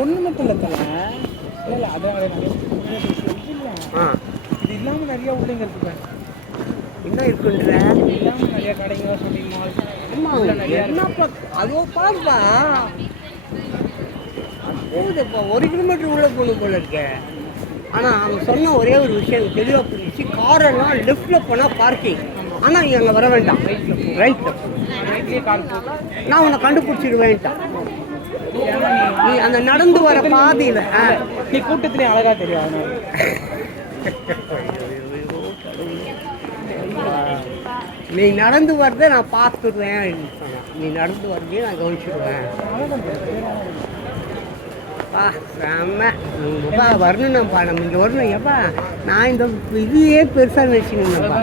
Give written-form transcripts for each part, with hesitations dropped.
ஒன்று மட்டும் இல்லை தலை. இல்லை அதான் இது இல்லாமல் நிறையா உள்ளங்க இருக்கு. என்ன இருக்குன்ற இல்லாமல் நிறையா கடைங்க ஷாப்பிங் மால் என்னப்பா அதோ பாருப்பா. போகுதுப்பா 1 கிலோமீட்டர் உள்ளே போகணும் போல இருக்க. ஆனால் அவங்க சொன்ன ஒரே ஒரு விஷயம் தெளிவாக புரிஞ்சிச்சு. காரெல்லாம் லெஃப்டில் போனால் பார்க்கிங், ஆனால் நீ அங்கே வர வேண்டாம், ரைட்லேயே கார் நான் உன்னை கண்டுபிடிச்சிடுவேன்ட்டான். நீ அந்த நடந்து வர பாதையில் நீ கூட்டத்திலே அழகா தெரியும். நீ நடந்து வரத நான் பார்த்துடுவேன் சொன்னேன். நீ நடந்து வரதே நான் கவனிச்சிடுவேன். பா செம்மப்பா வரணும்ப்பா. நம்ம இங்கே வரணும். எப்பா நான் இந்த இதையே பெருசாக நினச்சிருந்தேன்ப்பா.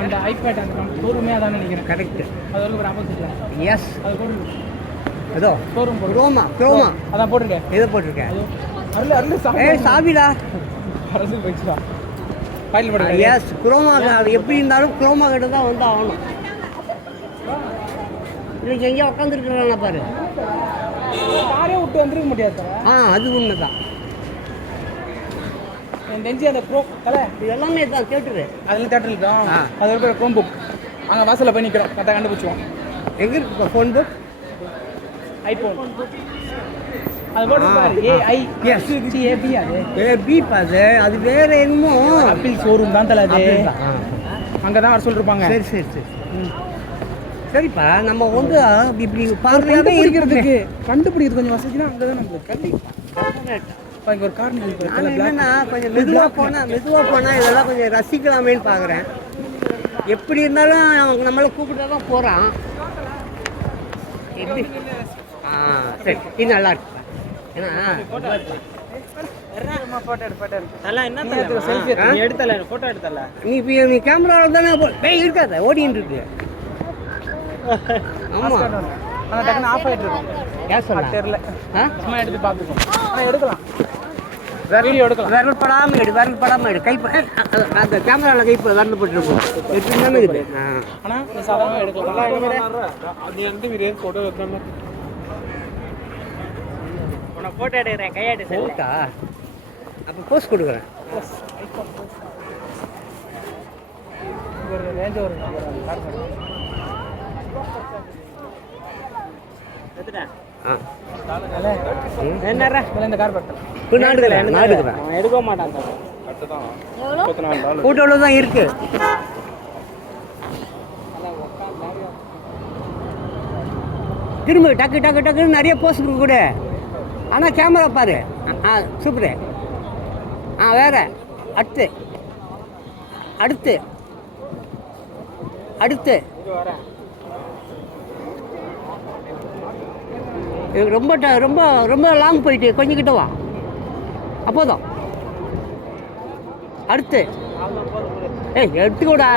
அந்த ஐபேட் அந்த ஷோரூமே அதான் நினைக்கிறேன். கரெக்டு. அது ஒரு ஆப்போசிட்டில். எஸ் அது போட்டு அதோ ஷோரூம் குரோமா அதான் போட்டிருக்கேன். எதை போட்டிருக்கேன்? சாபிலா போயிடுச்சுடா. Yes Croma. அது எப்படி இருந்தாலும் குரோமா கிட்ட தான் வந்து ஆகணும். இன்னைக்கு எங்கேயா உட்காந்துருக்குறாங்க பாரு. காரே விட்டு வந்துருக்க முடியாது. அது உண்மை தான். என் தெரிஞ்சு அந்த க்ரோ தலை இது எல்லாமே தான் கேட்டுரு. அதில் தேட்டரில் தான். அது ஒரு க்ரோம் புக் அங்கே வாசலில் போய் நிற்கிறோம். கரெக்டாக கண்டுபிடிச்சிவோம். எங்கே இருக்குப்பா ஃபோன் புக்? ஐஃபோன் அது போட்டு பாரு. ஏஐ அது அது வேற என்னமோ ஆப்பிள் ஷோரூம் தான் தலை. அது அங்கே தான் வர சொல்லிருப்பாங்க. சரி சரிப்பா. நம்ம வந்து இப்படி பார்வையாகவே இருக்கிறதுக்கு கண்டுபிடிக்கிறது கொஞ்சம் வசதினா அங்கே தான் நம்மளுக்கு கண்டிப்பாக இங்கே ஒரு காரணம் என்னன்னா கொஞ்சம் மெதுவாக போனால் இதெல்லாம் கொஞ்சம் ரசிக்கலாமேன்னு பார்க்குறேன். எப்படி இருந்தாலும் அவங்க நம்மளை கூப்பிட்டு தான் போகிறான். எப்படி சரி இது நல்லா இருக்கு. ஏன்னா நீ கேமராவில் தானே இருக்காத ஓடின்னு இருக்கு. ஆமாம் ஆஃப் ஆகிட்டு இருக்கும். ஏன் சொல்ல தெரியல. சும்மா எடுத்து பார்த்துக்கோம். ஆனால் எடுக்கலாம். வீடியோ எடுக்கலாம். விரல் படாமல் எடு கை அந்த கேமராவில் கை விரல் போட்டுருப்போம். எடுத்து தானே இருக்குது. ஆனால் நீ சாதாரணமாக எடுக்கலாம். நீ வந்து வீடியோ ஃபோட்டோ வைக்கணும். உனக்கு ஃபோட்டோ எடுக்கிறேன். கையாடு ஃபோட்டா அப்போ போஸ்ட் கொடுக்குறேன். ஒரு ரேஞ்ச் ஒரு கார் எடுக்க மாட்டான். கூட்டோட தான் இருக்கு. திரும்ப டக்குன்னு நிறைய போஸ்ட் கூட. ஆனால் கேமரா பாரு. சூப்பரு. வேற அடுத்து ரொம்ப ரொம்ப ரொம்ப லாங் போயிட்டு கொஞ்சம் கிட்ட வா. அப்போதான் அடுத்து எடுத்துக்கூடா.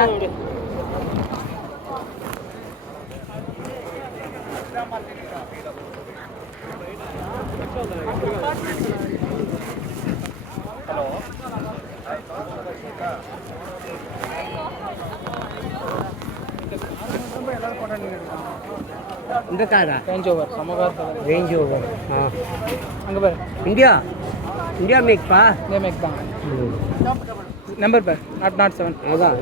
இந்த காரா ரேஞ்ச் ஓவர் அங்கே பாரு. இந்தியா மேக்ப்பா. இந்தியா மேக் தான். நம்பர் பார். நாட் 7. அதான்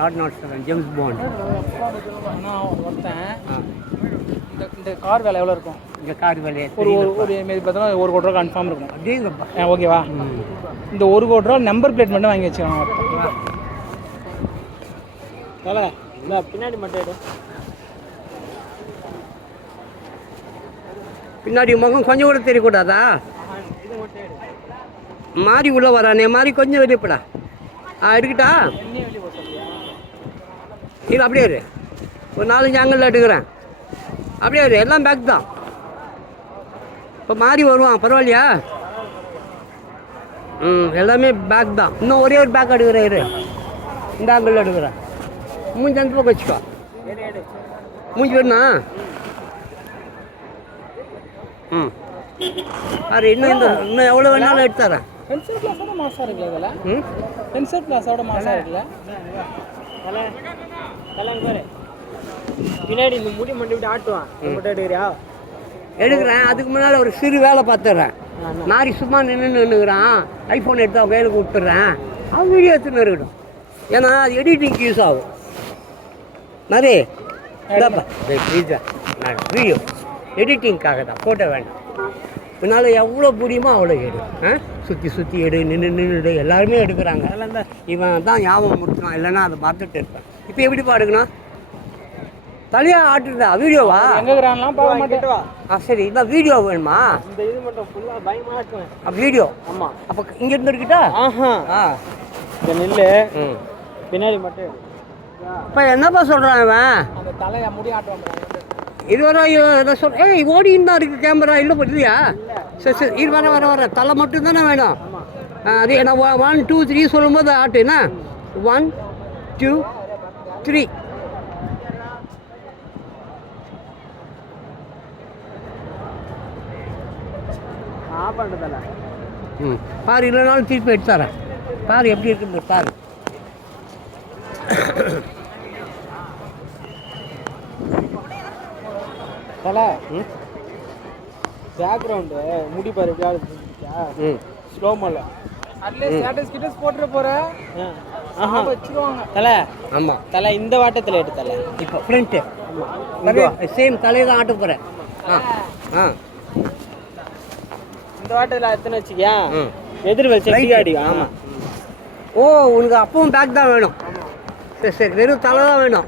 நாட் 7 ஜேம்ஸ் பாண்ட். ஆனால் ஒருத்தன் இந்த கார் வேலை எவ்வளோ இருக்கும்? இந்த கார் வேலையை ஒரு மாரி பார்த்தோன்னா 1 கோடி ரூபா கன்ஃபார்ம் இருக்கும். அப்படிங்கப்பா. ஓகேவா? இந்த 1 கோடி ரூபா நம்பர் பிளேட் மட்டும் வாங்கி வச்சுக்கலாம். பின்னாடி மட்டும் எடு. பின்னாடி முகம் கொஞ்சம் கூட தெரியக்கூடாதா? மாறி உள்ளே வரானே மாறி கொஞ்சம் வெளியப்படா. எடுக்கிட்டா இல்லை அப்படியே இரு. ஒரு 4-5 ஆங்கிளில் எடுக்கிறேன். அப்படியே இரு. எல்லாம் பேக் தான். இப்போ மாறி வருவான். பரவாயில்லையா? எல்லாமே பேக் தான். இன்னும் ஒரே ஒரு பேக் எடுக்கிறேன். இரு. இந்த ஆங்கிளில் எடுக்கிறேன். மூஞ்சி அந்த பக்கம் வச்சுக்கோ. மூஞ்சி வேணுண்ணா. அது இன்னும் எவ்வளோ வேணாலும் எடுத்து தரேன். மாசம் இருக்குல்ல. பென்சர் பிளாஸோட மாசா இருக்குல்ல தலை தலை பாரு பின்னாடி இந்த முடி மண்டி விட்டு ஆட்டுவான் மட்டும் எடுக்கிறியா எடுக்கிறேன். அதுக்கு முன்னால் ஒரு சிறு வேலை பார்த்துடுறேன். மாறி சும்மா நின்றுக்கிறான், ஐஃபோன் எடுத்து அவன் வேலைக்கு விட்டுறேன், அவன் வீடியோ எடுத்துன்னு இருக்கட்டும். ஏன்னா அது எடிட்டிங்க்கு யூஸ் ஆகும். மாதிரி இதாப்பா வீடியோ எடிட்டிங்க்காக தான், ஃபோட்டோ வேண்டாம். இதனால் எவ்வளோ முடியுமோ அவ்வளோ எடு. சுற்றி எடு, நின்று எல்லாருமே எடுக்கிறாங்க. இவன் தான் ஞாபகம் முடிச்சுனான், இல்லைன்னா அதை பார்த்துட்டு இருப்பேன். இப்போ எப்படிப்பா எடுக்கணும்? தலையாக ஆட்டுறதா வீடியோவா? எங்கே இருக்கிறான்லாம் பார்க்க மாட்டேன். சரி, இதான் வீடியோ வேணுமா? இந்த இது மட்டும் ஃபுல்லாக பயமாக இருக்கும். வீடியோ? ஆமாம். அப்போ இங்கேருந்து இருக்கட்டா? இந்த நெல் பின்னாடி மட்டும். இப்போ என்னப்பா சொல்கிறான் இவன்? அந்த தலையை முடி ஆட்டுவான். இதுவரை இதை ஓடின்னு தான் இருக்குது கேமரா. இல்லை இல்லையா? சரி இது வர தலை மட்டும் தானே வேணும். அது நான் 1 2 3 சொல்லும்போது ஆட்டுண்ணா. 1 2 3. பண்ணுறதில்ல. பாரு, இல்லைனாலும் திருப்பி எடுத்தாரேன். பாரு எப்படி இருக்குது பாரு. தலை பேக்ரவுண்டு முடி பாரு எப்படியாவது ஸ்லோமோல அதுலேயே ஸ்டேட்டஸ் கிட்டஸ் போட்டுற போகிற வச்சுருவாங்க தலை. ஆமாம், தலை இந்த வாட்டத்தில் எடு தலை. இப்போ ஃப்ரண்ட்டு சேம் தலையை தான் ஆட்ட போகிறேன். இந்த வாட்டத்தில் எத்தனை வச்சுக்கியா எதிர் வச்சு அடிக்கும். ஆமாம். ஓ, உனக்கு அப்பவும் பேக் தான் வேணும். சரி, வெறும் தலை தான் வேணும்.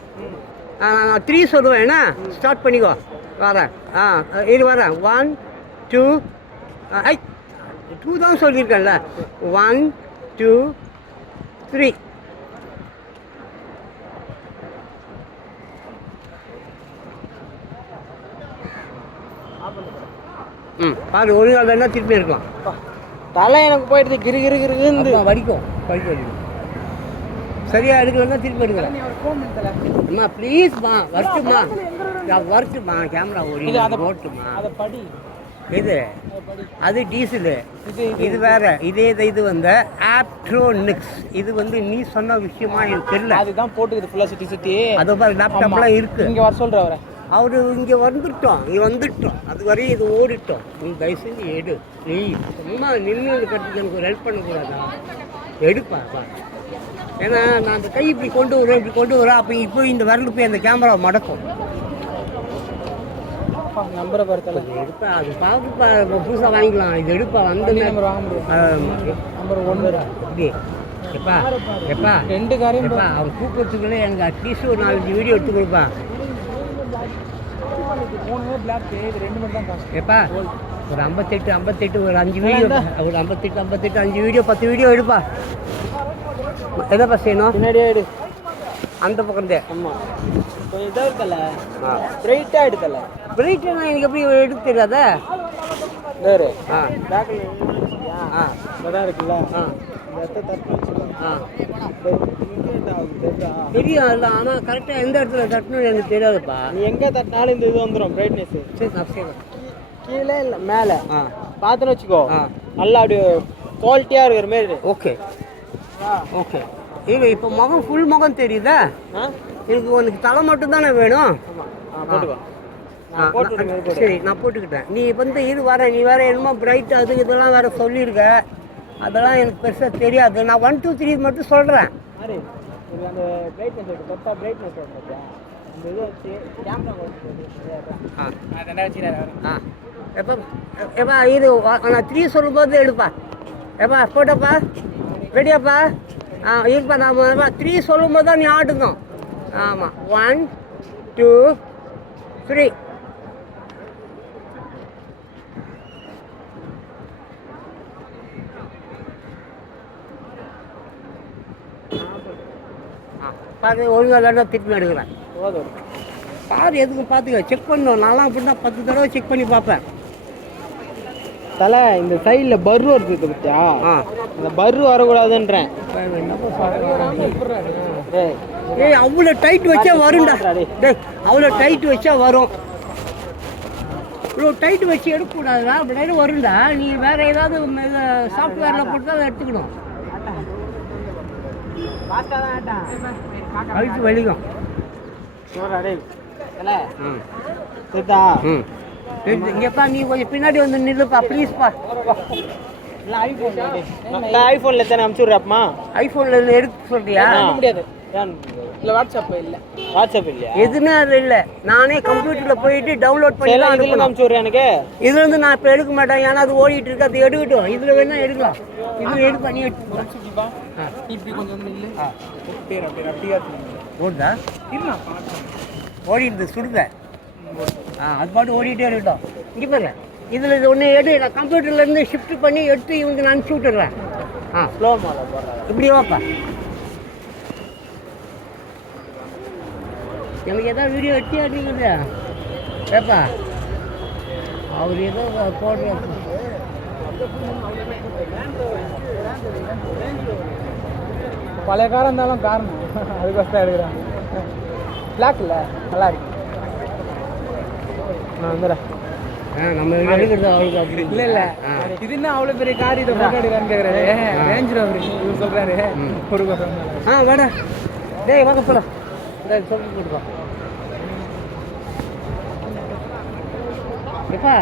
நான் 3 சொல்லுவேன். என்ன ஸ்டார்ட் பண்ணிக்கோ. வரேன். இது வரேன். 1 2 2 தான் சொல்லியிருக்கேன்ல. 1 2 3. பாரு, ஒழுங்காக வேணா திருப்பி இருக்கலாம். தலை எனக்கு போயிடுது கிரு கிரு கிருன்னு வடிக்கும். சரியா எடுக்கலன்னா திருப்பி எடுக்கலாம். அம்மா ப்ளீஸ்மா, வரட்டுமா கேமரா ஓடி ஓட்டுமா. இது அது டீசலு, இது வேற. இது வந்து ஆப்ட்ரோனிக்ஸ். இது வந்து நீ சொன்ன விஷயமா எனக்கு தெரியல. அதுதான் போட்டுக்குது ஃபுல்லாக சுற்றி அது மாதிரி லேப்டாப்லாம் இருக்கு. இங்கே வர சொல்கிற அவரு இங்கே வந்துட்டோம். அது வரையும் இது ஓடிட்டோம். நீ தயவு செஞ்சு எடு. நீ சும்மா நின்று கட்டுறது எனக்கு ஒரு ஹெல்ப் பண்ணக்கூடாதா? எடுப்பா. ஏன்னா நான் அந்த கை இப்படி கொண்டு வரேன். அப்போ இப்போ இந்த விரல் போய் அந்த கேமரா மடக்கும். நம்பரை பொறுத்தல எடுப்பா. அது பார்க்குப்பா, புதுசாக வாங்கிக்கலாம். இது எடுப்பா. வந்து நம்பர் வாங்க முடியும். நம்பர் 1 அப்படி எப்பா 2 காரையும் அவன் கூப்பிட்றதுக்குள்ளே எனக்கு அட்லீஸ்ட் ஒரு 4 வீடியோ எடுத்து கொடுப்பான். பிளாக் இது 2 மட்டும் தான் காசு. எப்பா ஒரு 58 ஒரு 5 வீடியோ, ஒரு 58 5 வீடியோ 10 வீடியோ எடுப்பா. எதைப்பா செய்யணும்? பின்னாடியே எடு. அந்த பக்கம் தான். ஆமாம், கொஞ்சம் இதாக இருக்கல, பிரைட்டாக எடுக்கல. பிரைட்டாக நான் எனக்கு எப்படி எடுக்க தெரியாத. வேறு பேக்கில் இதான் இருக்குல்ல, இந்த இடத்த தட்டு தெரியும். இல்லை, ஆனால் கரெக்டாக எந்த இடத்துல தட்டணும்னு எனக்கு தெரியாதுப்பா. நீ எங்கே தட்டினாலும் இந்த இது வந்துடும் பிரைட்னஸ். சரி, நான் செய்வேன். கீழே இல்லை மேலே பார்த்துன்னு வச்சுக்கோ. நல்லா அப்படியே குவாலிட்டியாக இருக்கிற மாரி. ஓகே. இல்லை, இப்போ முகம் ஃபுல் முகம் தெரியுதா? எனக்கு உனக்கு தலை மட்டும் தானே வேணும். சரி, நான் போட்டுக்கிட்டேன். நீ வந்து நீ வேற என்னமோ பிரைட் அது இதெல்லாம் வேற சொல்லியிருக்க. அதெல்லாம் எனக்கு பெருசாக தெரியாது. நான் 1 2 3 மட்டும் சொல்கிறேன். அந்த பிரைட்னஸ் தொட்டா பிரைட்னஸ் இந்த இது வச்சு கேமரா எப்பா இது நான் 3 சொல்லும்போது எடுப்பா. எப்பா போட்டப்பா, ரெடியாப்பா? இருப்பா. நான் 3 சொல்லும்போது தான் நீ ஆட்டுக்கும். ஆமாம், 1 2 3. பாரு, ஒழுங்காக இல்லைன்னா திருப்பி எடுக்கிறேன். பாரு, எதுக்கும் பார்த்துக்க, செக் பண்ணணும். நான்லாம் அப்படின்னா 10 தடவை செக் பண்ணி பார்ப்பேன். தலை இந்த சைடில் பர்ரு வருது பத்தியா? அந்த பர்ரு வரக்கூடாதுன்றேன். ஏய், அவ்வளோ டைட் வச்சா வரும்டா. டேய், அவ்வளோ டைட் வச்சா வரும். இவ்வளோ டைட் வச்சு எடுக்கக்கூடாதுடா. அப்படி வரும்டா. நீ வேறு ஏதாவது சாஃப்ட்வேரில் போட்டு தான் அதை எடுத்துக்கணும். அழுத்து வலிக்கும். ம் ம் இங்கேப்பா நீ கொஞ்சம் பின்னாடி வந்து நில்லுப்பா ப்ளீஸ்ப்பா. ஐஃபோன்ல தானே அனுப்பிச்சு விட்றாப்பமா? ஐஃபோனில் எடுக்க சொல்றியா? முடியாது இல்லை வாட்ஸ்அப் இல்லை வாட்ஸ்அப் இல்லையா? எதுவுமே அது இல்லை. நானே கம்ப்யூட்டரில் போயிட்டு டவுன்லோட் பண்ணி தான் இதுல அனுப்பணும். அனுப்பிச்சு விட்றேன் எனக்கு. இதுலேருந்து நான் இப்போ எடுக்க மாட்டேன், ஏன்னா அது ஓடிட்டு இருக்கு. அது எடுக்கட்டும், இதில் வேணா எடுக்கலாம். இதில் எடுப்பா, நீ எடுத்து இப்படி கொஞ்சம் வந்து இல்லை ஓடுதா? இருக்கலாம் ஓடிடுது சுடுத. அது பாட்டு ஓடிட்டே இருக்கட்டும். இங்கே பாரு, இதில் ஒன்று எடு. நான் கம்ப்யூட்டர்லேருந்து ஷிஃப்ட் பண்ணி எடுத்து இவங்க நான் அனுப்பிச்சி விட்டுறேன். ஸ்லோ மாலை போடுறாங்க. இப்படி வாப்பா. எனக்கு ஏதாவது வீடியோ எட்டி அடிக்குது ஏப்பா. அவர் ஏதோ போடுற பழைய காரம் இருந்தாலும் காரணம் அதுக்கோசம் எடுக்கிறாங்க. பிளாக் இல்லை நல்லா இருக்கு. நான் வந்துடுறேன். நம்ம எடுக்கிறது அவளுக்கு அப்படி இல்லை இல்லை இது என்ன அவ்வளோ பெரிய கார் இதை போட்டோ எடுக்கிறான்னு கேட்குறாரு. ரேஞ்ச் ரோவர் இவர் சொல்கிறாரு ஒரு கோசம். வேடா டேய் வாங்க போலாம். சொல்லி போட்டுக்கோ எப்பா.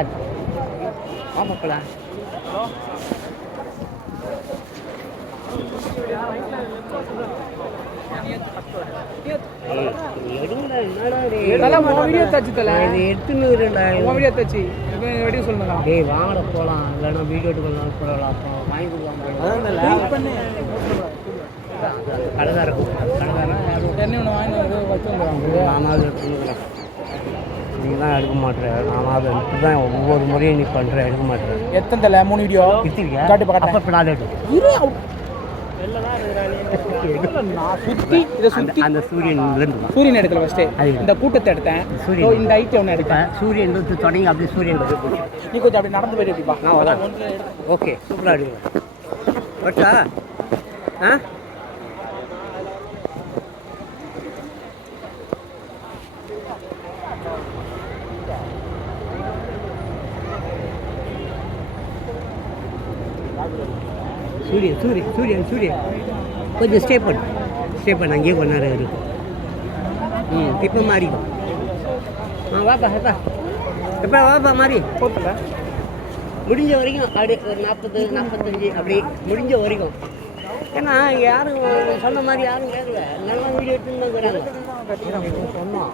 வாங்க போலாம். வீடியோ தச்சு தலை இது எடுத்துன்னு வீடியோ தச்சு வீடியோ சொல்லுங்க. டேய் வாங்கட போகலாம். இல்லைன்னா வீடியோ எடுக்கலாம் போடலாம். அப்புறம் வாங்கி கொடுக்கலாம். கடைதாரம் என்ன ஒன்று வாங்கி வச்சு வந்துடுவாங்க. நானாவது எடுத்துக்கிறேன். நீ தான் எடுக்க மாட்டேன். நானாவது எடுத்து தான் ஒவ்வொரு முறையும் நீ பண்ணுற எடுக்க மாட்டேன். எத்தனை தலை 3 வீடியோ எடுத்துருக்கியா? காட்டு பக்கத்தில் அப்போ நான் சுற்றி இதை சுற்றி அந்த சூரியன் சூரியன் எடுக்கல ஃபஸ்ட்டு. இந்த கூட்டத்தை எடுத்தேன். சூரியன் இந்த ஐட்டை ஒன்று எடுத்தேன். சூரியன் தொடங்கி அப்படியே சூரியன் நீ கொஞ்சம் அப்படி நடந்து போயிட்டு எப்படிப்பா? நான் வரேன். ஓகே சூப்பராக எடுக்கலாம். வட்டா ஆ சூரியன் சூரியன் சூரியன் சூரியன் கொஞ்சம் ஸ்டே பண்ணு அங்கேயே கொஞ்ச நேரம் இருக்கும். இப்போ மாறிக்கும். வாப்பா எப்பா எப்பா வாப்பா மாறி போத்தல முடிஞ்ச வரைக்கும் அப்படி ஒரு 40 45 அப்படி முடிஞ்ச வரைக்கும். ஏன்னா யாரும் சொன்ன மாதிரி யாரும் கேட்கல. நல்லா வீடியோ எடுத்துன்னு சொன்னோம்.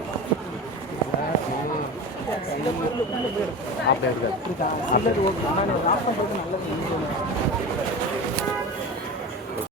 அப்படியே